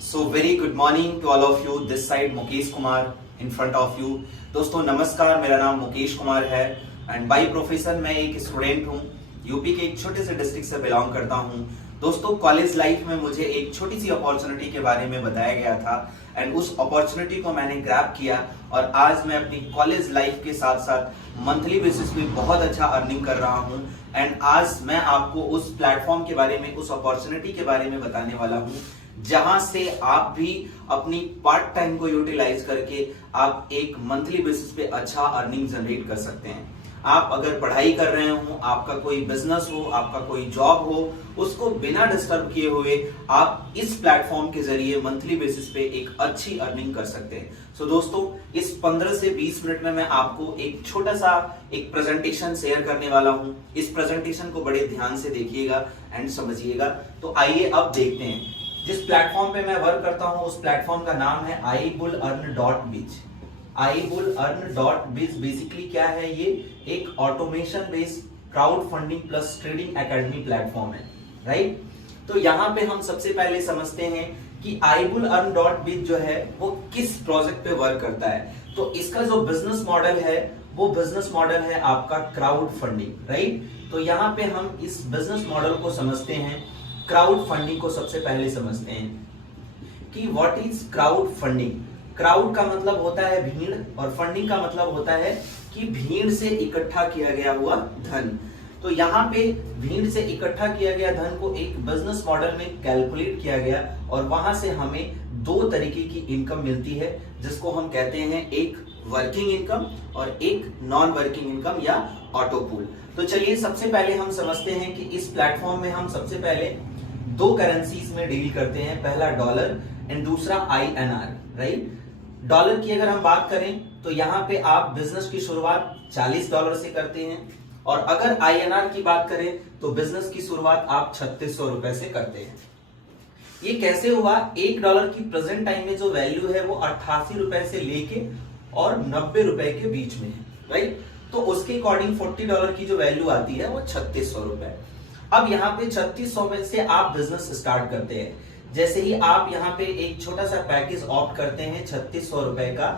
So very good morning to all of you. This side Mukesh Kumar in front of you. दोस्तों नमस्कार, मेरा नाम मुकेश कुमार है एंड बाय प्रोफेशन मैं एक स्टूडेंट हूँ। यूपी के एक छोटे से डिस्ट्रिक्ट से बिलोंग करता हूँ। दोस्तों कॉलेज लाइफ में मुझे एक छोटी सी अपॉर्चुनिटी के बारे में बताया गया था एंड उस अपॉर्चुनिटी को मैंने ग्रैब किया और आज मैं अपनी कॉलेज लाइफ के साथ साथ मंथली बेसिस पे बहुत अच्छा अर्निंग कर रहा हूँ। एंड आज मैं आपको उस प्लेटफॉर्म के बारे में, उस अपॉर्चुनिटी के बारे में बताने वाला हूँ जहां से आप भी अपनी पार्ट टाइम को यूटिलाइज करके आप एक मंथली बेसिस पे अच्छा अर्निंग जनरेट कर सकते हैं। आप अगर पढ़ाई कर रहे हो, आपका कोई बिजनेस हो, आपका कोई जॉब हो, उसको बिना डिस्टर्ब किए हुए आप इस प्लेटफॉर्म के जरिए मंथली बेसिस पे एक अच्छी अर्निंग कर सकते हैं। सो दोस्तों इस 15 से 20 मिनट में मैं आपको एक छोटा सा एक प्रेजेंटेशन शेयर करने वाला हूं। इस प्रेजेंटेशन को बड़े ध्यान से देखिएगा एंड समझिएगा। तो आइए अब देखते हैं। जिस प्लेटफॉर्म पे मैं वर्क करता हूं उस प्लेटफॉर्म का नाम है iBullEarn.biz। iBullEarn.biz बेसिकली क्या है? ये एक automation based crowd funding plus trading academy platform है, राइट? तो यहाँ पे हम सबसे पहले समझते हैं कि iBullEarn.biz जो है वो किस प्रोजेक्ट पे वर्क करता है। तो इसका जो बिजनेस मॉडल है वो बिजनेस मॉडल है आपका क्राउड फंडिंग, राइट? तो यहाँ पे हम इस बिजनेस मॉडल को समझते हैं। क्राउड फंडिंग को सबसे पहले समझते हैं कि what is crowd funding. Crowd का मतलब होता है भीड़ और फंडिंग का मतलब होता है कि भीड़ से इकट्ठा किया गया हुआ धन। तो यहाँ पे भीड़ से इकट्ठा किया गया धन को एक बिजनेस मॉडल में कैलकुलेट किया गया और वहां से हमें दो तरीके की इनकम मिलती है जिसको हम कहते हैं एक वर्किंग इनकम और एक नॉन वर्किंग इनकम या ऑटो पूल। तो चलिए सबसे पहले हम समझते हैं कि इस प्लेटफॉर्म में हम सबसे पहले दो करेंसीज में डील करते हैं, पहला डॉलर एंड दूसरा INR, राइट? डॉलर की अगर हम बात करें तो यहाँ पे आप बिजनेस की शुरुआत $40 से करते हैं और अगर INR की बात करें तो बिजनेस की शुरुआत आप $3600 से करते हैं। ये कैसे हुआ? $1 की प्रेजेंट टाइम में जो वैल्यू है वो 88 रुपए से लेके और 90 रुपए के बीच में है, राइट? तो उसके अकॉर्डिंग $40 की जो वैल्यू आती है वो $3600। अब यहाँ पे 3600 में से आप बिजनेस स्टार्ट करते हैं। जैसे ही आप यहाँ पे एक छोटा सा पैकेज ऑप्ट करते हैं 3600 रुपए का,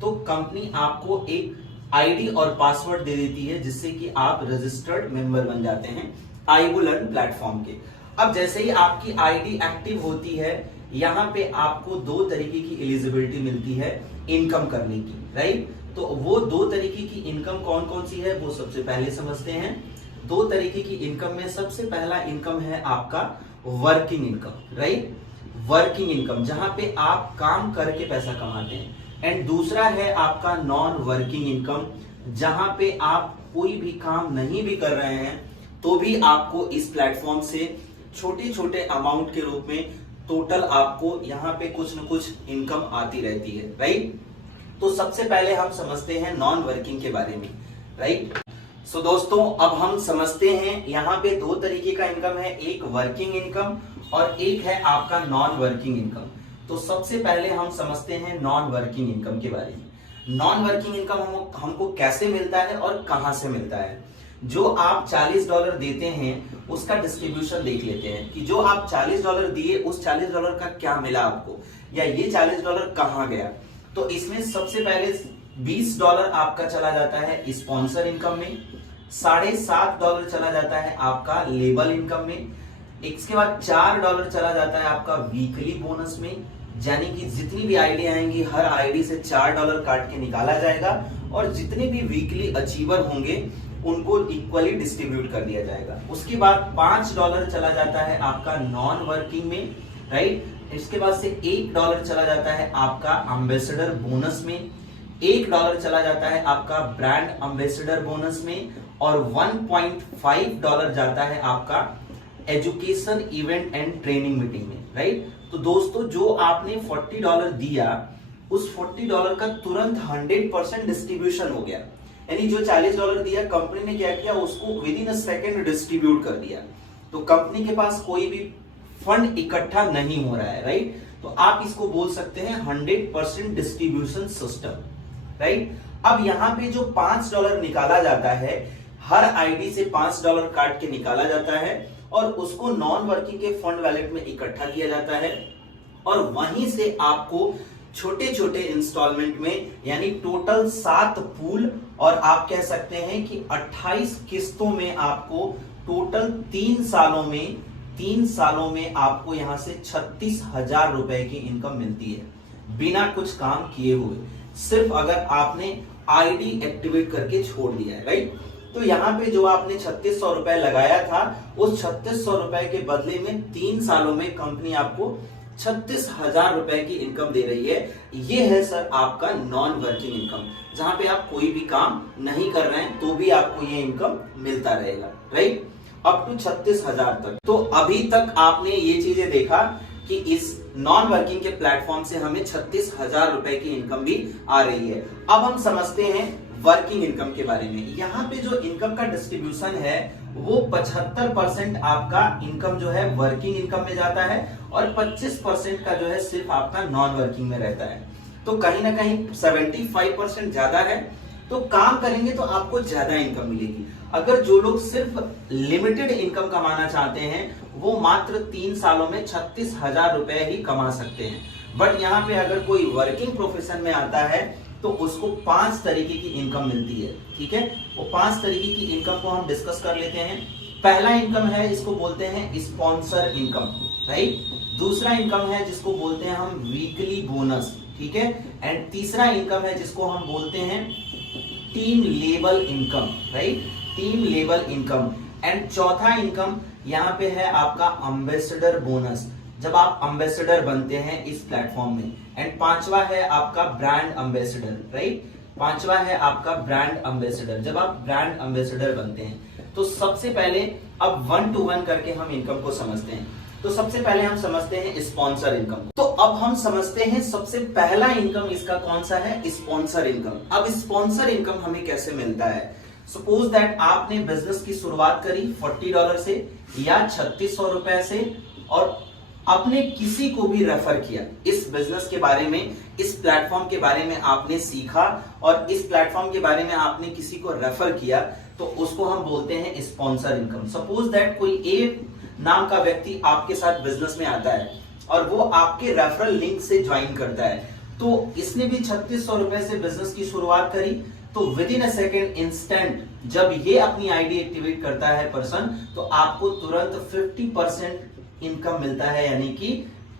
तो कंपनी आपको एक आईडी और पासवर्ड दे देती है जिससे कि आप रजिस्टर्ड मेंबर बन जाते हैं iBullEarn प्लेटफॉर्म के। अब जैसे ही आपकी आईडी एक्टिव होती है, यहाँ पे आपको दो तरीके की एलिजिबिलिटी मिलती है इनकम करने की, राइट? तो वो दो तरीके की इनकम कौन कौन सी है वो सबसे पहले समझते हैं। दो तरीके की इनकम में सबसे पहला इनकम है आपका working income, right? Working income जहां पे आप काम करके पैसा कमाते हैं। एंड दूसरा है आपका नॉन वर्किंग इनकम जहां पे आप कोई भी काम नहीं भी कर रहे हैं तो भी आपको इस प्लेटफॉर्म से छोटे छोटे अमाउंट के रूप में टोटल आपको यहाँ पे कुछ न कुछ इनकम आती रहती है, राइट? तो सबसे पहले हम समझते हैं नॉन वर्किंग के बारे में, राइट? सो दोस्तों अब हम समझते हैं यहाँ पे दो तरीके का इनकम है, एक वर्किंग इनकम और एक है आपका नॉन वर्किंग इनकम। तो सबसे पहले हम समझते हैं नॉन वर्किंग इनकम के बारे में। नॉन वर्किंग इनकम हमको कैसे मिलता है और कहां से मिलता है। जो आप $40 देते हैं उसका डिस्ट्रीब्यूशन देख लेते हैं कि जो आप $40 दिए उस $40 का क्या मिला आपको, या ये $40 कहां गया। तो इसमें सबसे पहले $20 आपका चला जाता है स्पॉन्सर इनकम में, $7.5 चला जाता है आपका लेबल इनकम में, इसके बाद $4 चला जाता है आपका वीकली बोनस में, यानी कि जितनी भी आईडी आएंगी हर आईडी से $4 काट के निकाला जाएगा और जितने भी वीकली अचीवर होंगे उनको इक्वली डिस्ट्रीब्यूट कर दिया जाएगा। उसके बाद $5 चला जाता है आपका नॉन वर्किंग में, राइट? इसके बाद से $1 चला जाता है आपका एम्बेसडर बोनस में, $1 चला जाता है आपका ब्रांड एम्बेसडर बोनस में और $1.5 जाता है आपका education event and training meeting में, राइट? तो दोस्तों जो आपने $40 दिया उस $40 का तुरंत 100% डिस्ट्रीब्यूशन हो गया। यानी जो $40 दिया कंपनी ने क्या किया, उसको with in a second distribute कर दिया। तो कंपनी के पास कोई भी फंड इकट्ठा नहीं हो रहा है, राइट? तो आप इसको बोल सकते हैं 100% डिस्ट्रीब्यूशन सिस्टम, राइट? अब यहाँ पे जो $5 निकाला जाता है हर आईडी से $5 काट के निकाला जाता है और उसको नॉन वर्किंग के फंड वैलेट में इकट्ठा किया जाता है और वहीं से आपको छोटे छोटे इंस्टॉलमेंट में यानी टोटल 7 पूल और आप कह सकते हैं कि 28 किस्तों में आपको टोटल 3 सालों में आपको यहां से 36,000 रुपए की इनकम मिलती है बिना कुछ काम किए हुए, सिर्फ अगर आपने आईडी एक्टिवेट करके छोड़ दिया है, राइट। तो यहाँ पे जो आपने 3600 रुपए लगाया था, उस 3600 रुपए के बदले में 3 सालों में कंपनी आपको 36,000 रुपए की इनकम दे रही है। ये है सर आपका नॉन वर्किंग इनकम, जहां पे आप कोई भी काम नहीं कर रहे हैं तो भी आपको ये इनकम मिलता रहेगा, राइट, अप टू 36,000 तक। तो अभी तक आपने ये चीजें देखा कि इस नॉन वर्किंग के प्लेटफॉर्म से हमें 36,000 रुपए की इनकम भी आ रही है। अब हम समझते हैं वर्किंग इनकम के बारे में। यहाँ पे जो इनकम का डिस्ट्रीब्यूशन है वो 75% आपका इनकम जो है वर्किंग इनकम में जाता है और 25% का जो है सिर्फ आपका नॉन वर्किंग में रहता है। तो कहीं ना कहीं 75% ज्यादा है, तो काम करेंगे तो आपको ज्यादा इनकम मिलेगी। अगर जो लोग सिर्फ लिमिटेड इनकम कमाना चाहते हैं वो मात्र 3 सालों में 36,000 रुपए ही कमा सकते हैं। बट यहाँ पे अगर कोई वर्किंग प्रोफेशन में आता है तो उसको 5 तरीके की इनकम मिलती है, ठीक है। वो 5 तरीके की इनकम को हम डिस्कस कर लेते हैं। पहला इनकम है, इसको बोलते हैं स्पॉन्सर इनकम, राइट। दूसरा इनकम है जिसको बोलते हैं हम वीकली बोनस, ठीक है। एंड तीसरा इनकम है जिसको हम बोलते हैं team level income, right, team level income. And चौथा इनकम यहाँ पे है आपका एम्बेसडर बोनस, जब आप एम्बेसडर बनते हैं इस प्लेटफॉर्म में। एंड पांचवा है आपका ब्रांड एम्बेसडर, राइट, पांचवा है आपका ब्रांड एम्बेसडर, जब आप ब्रांड एम्बेसडर बनते हैं। तो सबसे पहले अब 1 to 1 करके हम इनकम को समझते हैं। तो सबसे पहले हम समझते हैं स्पॉन्सर इनकम। तो अब हम समझते हैं सबसे पहला इनकम इसका कौन सा है, स्पॉन्सर इनकम। अब स्पॉन्सर इनकम हमें कैसे मिलता है? सपोज दैट आपने बिजनेस की शुरुआत करी $40 से या 3600 रुपए से और आपने किसी को भी रेफर किया इस बिजनेस के बारे में, इस प्लेटफॉर्म के बारे में आपने सीखा और इस प्लेटफॉर्म के बारे में आपने किसी को रेफर किया, तो उसको हम बोलते हैं स्पॉन्सर इनकम। सपोज दैट कोई ए नाम का व्यक्ति आपके साथ बिजनेस में आता है और वो आपके रेफरल लिंक से ज्वाइन करता है, तो इसने भी 3600 रुपए से बिजनेस की शुरुआत करी, तो with in a second instant जब ये अपनी आईडी एक्टिवेट करता है पर्सन, तो आपको तुरंत 50% इनकम मिलता है, यानी कि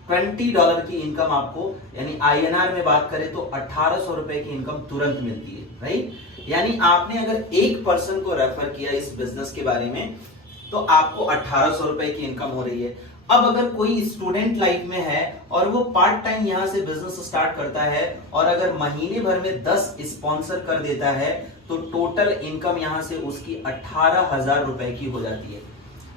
$20 की इनकम आपको, यानी INR में बात करें तो 1800 रुपए की इनकम तुरंत मिलती है, राइट। यानी आपने अगर एक पर्सन को रेफर किया इस बिजनेस के बारे में तो आपको 1800 रुपए की इनकम हो रही है। अब अगर कोई स्टूडेंट लाइफ में है और वो पार्ट टाइम यहां से बिजनेस स्टार्ट करता है और अगर महीने भर में 10 स्पॉन्सर कर देता है तो टोटल इनकम यहां से उसकी 18,000 रुपए की हो जाती है।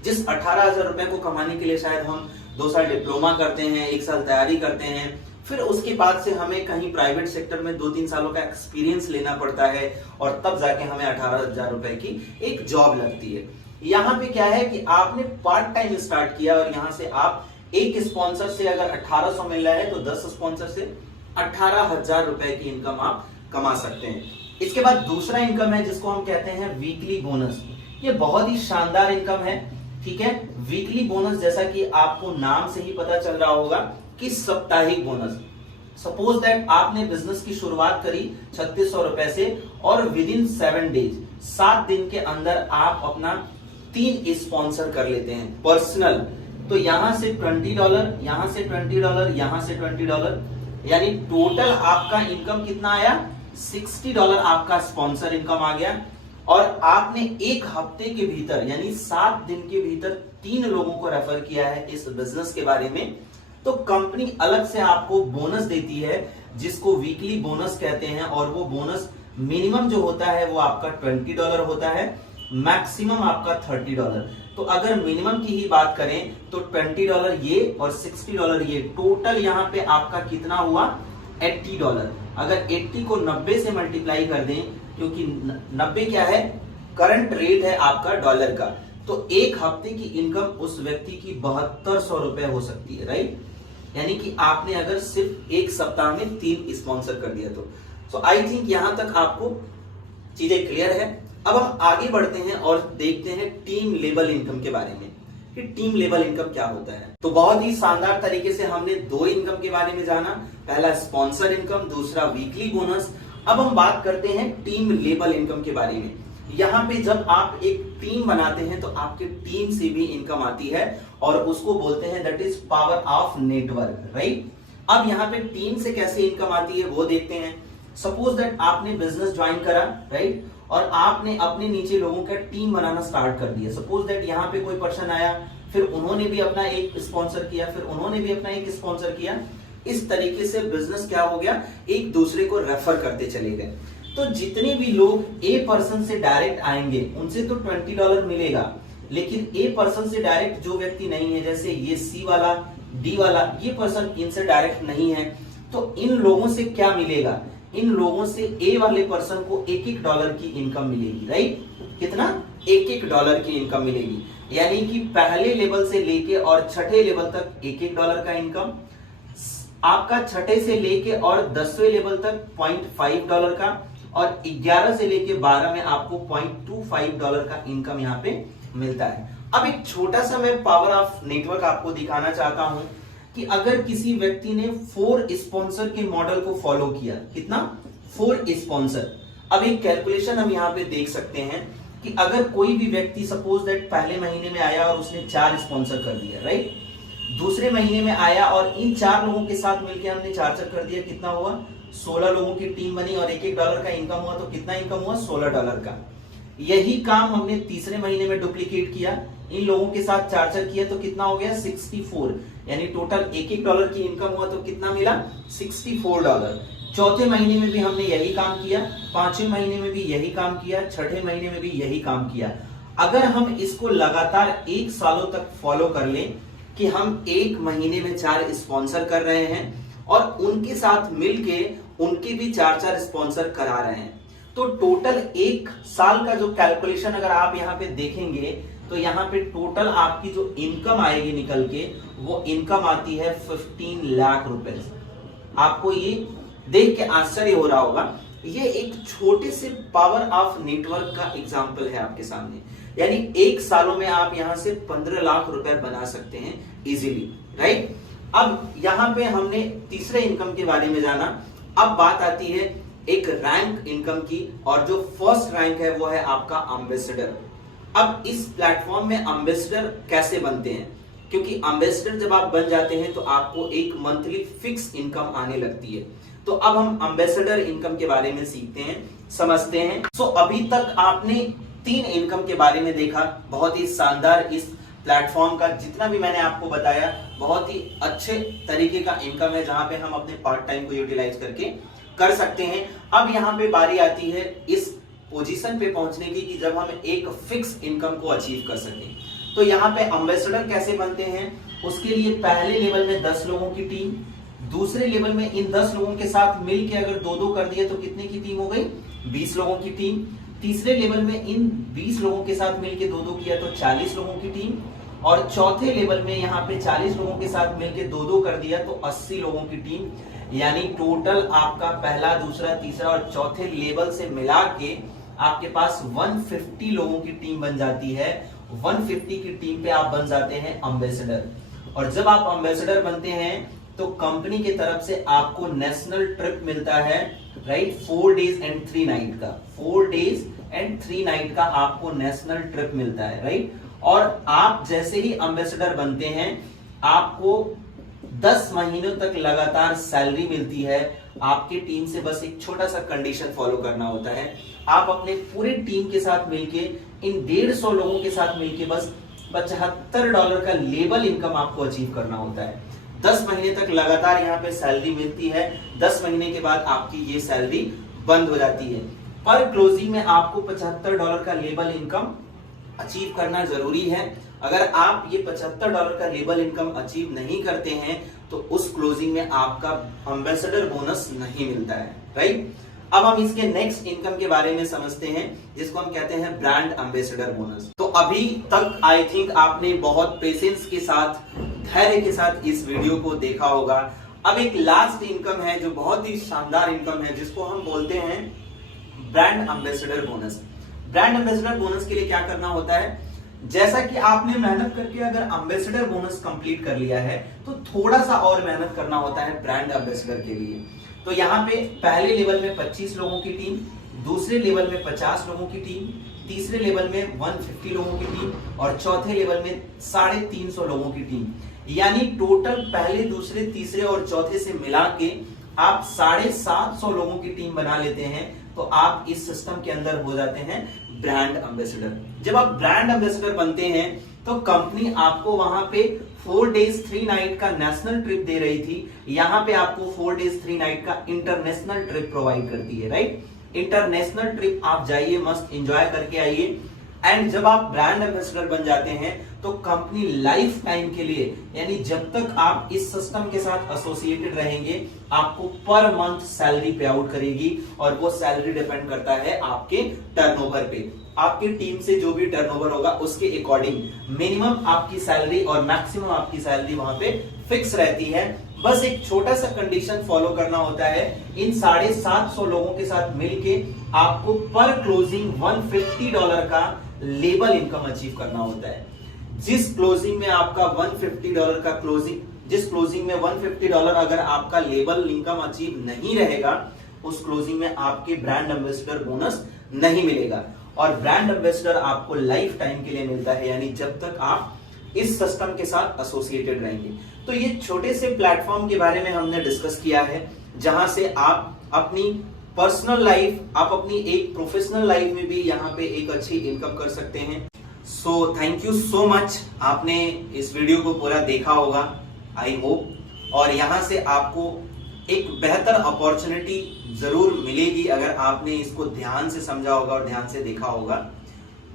जिस 18,000 रुपए को कमाने के लिए शायद हम 2 साल डिप्लोमा करते हैं, 1 साल तैयारी करते हैं, फिर उसके बाद से हमें कहीं प्राइवेट सेक्टर में 2-3 सालों का एक्सपीरियंस लेना पड़ता है और तब जाके हमें 18,000 रुपए की एक जॉब लगती है। यहाँ पे क्या है कि आपने पार्ट टाइम स्टार्ट किया और यहाँ से आप एक स्पॉन्सर से अगर 1800 मिल रहा है तो 10 स्पॉन्सर से 18,000 रुपए की इनकम आप कमा सकते हैं। इसके बाद दूसरा इनकम है जिसको हम कहते हैं वीकली बोनस। ये बहुत ही शानदार इनकम है, ठीक है। वीकली बोनस जैसा कि आपको नाम से ही पता चल रहा होगा कि साप्ताहिक बोनस। सपोज दैट आपने बिजनेस की शुरुआत करी 3600 रुपए से और विद इन 7 डेज, 7 दिन के अंदर आप अपना 3 स्पॉन्सर कर लेते हैं पर्सनल, तो यहां से $20, यहां से $20, यहां से $20, यानी टोटल आपका इनकम कितना आया, $60 आपका स्पॉन्सर इनकम आ गया। और आपने एक हफ्ते के भीतर यानी 7 दिन के भीतर 3 लोगों को रेफर किया है इस बिजनेस के बारे में, तो कंपनी अलग से आपको बोनस देती है जिसको वीकली बोनस कहते हैं। और वो बोनस मिनिमम जो होता है वो आपका $20 होता है, मैक्सिमम आपका $30। तो अगर मिनिमम की ही बात करें तो $20 ये और $60 ये, टोटल यहाँ पे आपका कितना हुआ, $80। अगर 80 को 90 से मल्टीप्लाई कर दें, क्योंकि 90 क्या है, करंट रेट है आपका डॉलर का, तो एक हफ्ते की इनकम उस व्यक्ति की 7200 रुपए हो सकती है, राइट। यानी कि आपने अगर सिर्फ एक सप्ताह में 3 स्पॉन्सर कर दिया तो। सो आई थिंक यहां तक आपको चीजें क्लियर है। अब हम आगे बढ़ते हैं और देखते हैं टीम लेवल इनकम के बारे में। कि टीम लेवल इनकम क्या होता है। तो बहुत ही शानदार तरीके से हमने दो इनकम के बारे में जाना, पहला स्पॉन्सर इनकम, दूसरा वीकली बोनस। अब हम बात करते हैं टीम लेवल इनकम के बारे में। यहाँ पे जब आप एक टीम बनाते हैं तो आपके टीम से भी इनकम आती है और उसको बोलते हैं that is power of network, right. अब यहाँ पे टीम से कैसे इनकम आती है वो देखते हैं। सपोज दैट आपने बिजनेस ज्वाइन करा, राइट, और आपने अपने नीचे लोगों का टीम बनाना स्टार्ट कर दिया। सपोज दैट यहाँ पे कोई पर्सन आया, फिर उन्होंने भी अपना एक स्पॉन्सर किया, फिर उन्होंने भी अपना एक स्पॉन्सर किया। इस तरीके से बिजनेस क्या हो गया, एक दूसरे को रेफर करते चले गए। तो जितने भी लोग ए पर्सन से डायरेक्ट आएंगे उनसे तो $20 मिलेगा, लेकिन ए पर्सन से डायरेक्ट जो व्यक्ति नहीं है, जैसे ये सी वाला, डी वाला, ये पर्सन इनसे डायरेक्ट नहीं है, तो इन लोगों से क्या मिलेगा, इन लोगों से ए वाले पर्सन को $1 की इनकम मिलेगी, राइट। कितना, $1 की इनकम मिलेगी। यानी कि पहले लेवल से लेके और छठे लेवल तक $1 का इनकम, आपका छठे से लेके और 10वें लेवल तक $0.5 का, और 11 से लेके 12 में आपको $0.25 का इनकम यहाँ पे मिलता है। अब एक छोटा सा मैं पावर ऑफ नेटवर्क आपको दिखाना चाहता हूं कि अगर किसी व्यक्ति ने 4 स्पॉन्सर के मॉडल को फॉलो किया, कितना, 4 स्पॉन्सर। अब एक कैलकुलेशन हम यहाँ पे देख सकते हैं कि अगर कोई भी व्यक्ति सपोज दैट पहले महीने में आया और उसने 4 स्पॉन्सर कर दिया, राइट, दूसरे महीने में आया और इन 4 लोगों के साथ मिलकर हमने 4 कर दिया, कितना हुआ, 16 लोगों की टीम बनी और $1 का इनकम हुआ। तो कितना इनकम हुआ, $16 का। यही काम हमने तीसरे महीने में डुप्लीकेट किया, इन लोगों के साथ 4 किया, तो कितना हो गया, 64, यानी टोटल $1 की इनकम हुआ। तो कितना मिला, $64। चौथे महीने में भी हमने यही काम किया, 5वें महीने में भी यही काम किया, छठे महीने में भी यही काम किया। अगर हम इसको लगातार 1 सालों तक फॉलो कर लें कि हम एक महीने में 4 स्पॉन्सर कर रहे हैं और उनके साथ मिलके उनके भी 4 स्पॉन्सर करा रहे हैं, तो टोटल 1 साल का जो कैलकुलेशन अगर आप यहाँ पे देखेंगे तो यहाँ पे टोटल आपकी जो इनकम आएगी निकल के, वो इनकम आती है 15 लाख रुपए। आपको ये देख के आश्चर्य हो रहा होगा, ये एक छोटे से पावर ऑफ नेटवर्क का एग्जाम्पल है आपके सामने। यानी 1 सालों में आप यहाँ से 15 लाख रुपए बना सकते हैं इजीली, राइट। अब यहाँ पे हमने तीसरे इनकम के बारे में जाना। अब बात आती है एक रैंक इनकम की, और जो फर्स्ट रैंक है वो है आपका एम्बेसडर। अब इस प्लेटफॉर्म में एम्बेसडर कैसे बनते हैं, क्योंकि एम्बेसडर जब आप बन जाते हैं तो आपको एक मंथली फिक्स इनकम आने लगती है। तो अब हम एम्बेसडर इनकम के बारे में सीखते हैं, समझते हैं। सो अभी तक आपने 3 इनकम के बारे में देखा, बहुत ही शानदार। इस प्लेटफॉर्म का जितना भी मैंने आपको बताया बहुत ही अच्छे तरीके का इनकम है, जहां पे हम अपने पार्ट टाइम को यूटिलाइज करके कर सकते हैं। अब यहाँ पे बारी आती है इस पोजीशन पे पहुंचने की कि जब हम एक फिक्स इनकम को अचीव कर सकें। तो यहाँ पे एम्बेसडर कैसे बनते हैं, उसके लिए पहले लेवल में 10 लोगों की टीम, दूसरे लेवल में इन 10 लोगों के साथ मिलके अगर 2-2 कर दिए तो कितने की टीम हो गई, 20 लोगों की टीम। तीसरे लेवल में इन 20 लोगों के साथ मिलके 2-2 किया तो 40 लोगों की टीम, और चौथे लेवल में यहाँ पे 40 लोगों के साथ मिलके 2-2 कर दिया तो 80 लोगों की टीम। यानी टोटल आपका पहला, दूसरा, तीसरा और चौथे लेवल से मिला के आपके पास 150 लोगों की टीम बन जाती है। 150 की टीम पे आप बन जाते हैं एम्बेसडर। और जब आप एम्बेसडर बनते हैं तो कंपनी की तरफ से आपको नेशनल ट्रिप मिलता है, राइट, 4 डेज एंड 3 नाइट का, 4 डेज एंड 3 नाइट का आपको नेशनल ट्रिप मिलता है, राइट। और आप जैसे ही एम्बेसडर बनते हैं आपको 10 महीनों तक लगातार सैलरी मिलती है। आपकी टीम से बस एक छोटा सा कंडीशन फॉलो करना होता है, आप अपने पूरे टीम के साथ मिलके इन 150 लोगों के साथ मिलके बस $75 का लेवल इनकम आपको अचीव करना होता है। 10 महीने तक लगातार यहाँ पे सैलरी मिलती है। 10 महीने के बाद आपकी ये सैलरी बंद हो जाती है। पर क्लोजिंग में आपको $75 का लेवल इनकम अचीव करना जरूरी है। अगर आप ये $75 का लेवल इनकम अचीव नहीं करते हैं तो उस क्लोजिंग में आपका एम्बेसडर बोनस नहीं मिलता है, राइट। अब हम इसके नेक्स्ट इनकम के बारे में समझते हैं, जिसको हम कहते हैं ब्रांड एम्बेसडर बोनस। तो अभी तक आई थिंक आपने बहुत पेशेंस के साथ, धैर्य के साथ इस वीडियो को देखा होगा। अब एक लास्ट इनकम है जो बहुत ही शानदार इनकम है, जिसको हम बोलते हैं brand ambassador bonus. Brand ambassador bonus के लिए क्या करना होता है, जैसा कि आपने मेहनत करके अगर एम्बेसडर बोनस कंप्लीट कर लिया है तो थोड़ा सा और मेहनत करना होता है ब्रांड एम्बेसडर के लिए। तो यहाँ पे पहले लेवल में 25 लोगों की टीम, दूसरे लेवल में 50 लोगों की टीम, तीसरे लेवल में 150 लोगों की टीम और चौथे लेवल में 350 लोगों की टीम। यानी टोटल पहले, दूसरे, तीसरे और चौथे से मिला के आप 750 लोगों की टीम बना लेते हैं तो आप इस सिस्टम के अंदर हो जाते हैं ब्रांड एम्बेसडर। जब आप ब्रांड एम्बेसडर बनते हैं तो कंपनी आपको वहां पे 4 days 3 night का नेशनल ट्रिप दे रही थी, यहां पे आपको 4 days 3 night का इंटरनेशनल ट्रिप प्रोवाइड करती है, राइट। इंटरनेशनल ट्रिप आप जाइए, मस्त एंजॉय करके आइए। एंड जब आप ब्रांड एम्बेसडर बन जाते हैं तो कंपनी लाइफ टाइम के लिए, यानी जब तक आप इस सिस्टम के साथ एसोसिएटेड रहेंगे, आपको पर मंथ सैलरी पे आउट करेगी और वो सैलरी डिपेंड करता है आपके टर्नओवर पे। आपकी टीम से जो भी टर्नओवर होगा उसके अकॉर्डिंग मिनिमम आपकी सैलरी और मैक्सिमम आपकी सैलरी वहां पे फिक्स रहती है। बस एक छोटा सा कंडीशन फॉलो करना होता है, इन 750 लोगों के साथ मिलके आपको पर क्लोजिंग $150 का लेबल इनकम अचीव करना होता है। जिस क्लोजिंग में आपका $150 का जिस क्लोजिंग में $150 अगर आपका लेबल इनकम अचीव नहीं रहेगा, उस क्लोजिंग में आपके ब्रांड एम्बेसडर बोनस नहीं मिलेगा। और ब्रांड एम्बेसडर आपको लाइफ टाइम के लिए मिलता है, यानी जब तक आप इस सिस्टम के साथ एसोसिएटेड रहेंगे। तो ये छोटे से प्लेटफॉर्म के बारे में हमने डिस्कस किया है, जहां से आप अपनी पर्सनल लाइफ, आप अपनी एक प्रोफेशनल लाइफ में भी यहाँ पे एक अच्छी इनकम कर सकते हैं। So thank you so much, आपने इस वीडियो को पूरा देखा होगा आई होप, और यहां से आपको एक बेहतर अपॉर्चुनिटी जरूर मिलेगी अगर आपने इसको ध्यान से समझा होगा और ध्यान से देखा होगा।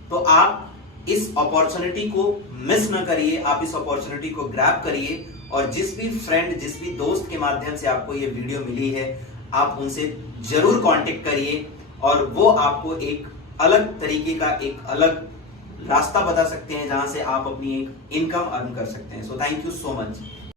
तो आप इस अपॉर्चुनिटी को मिस ना करिए, आप इस अपॉर्चुनिटी को ग्रैब करिए और जिस भी फ्रेंड, जिस भी दोस्त के माध्यम से आपको ये वीडियो मिली है, आप उनसे जरूर कांटेक्ट करिए और वो आपको एक अलग तरीके का, एक अलग रास्ता बता सकते हैं जहां से आप अपनी एक इनकम अर्न कर सकते हैं। So thank you so much.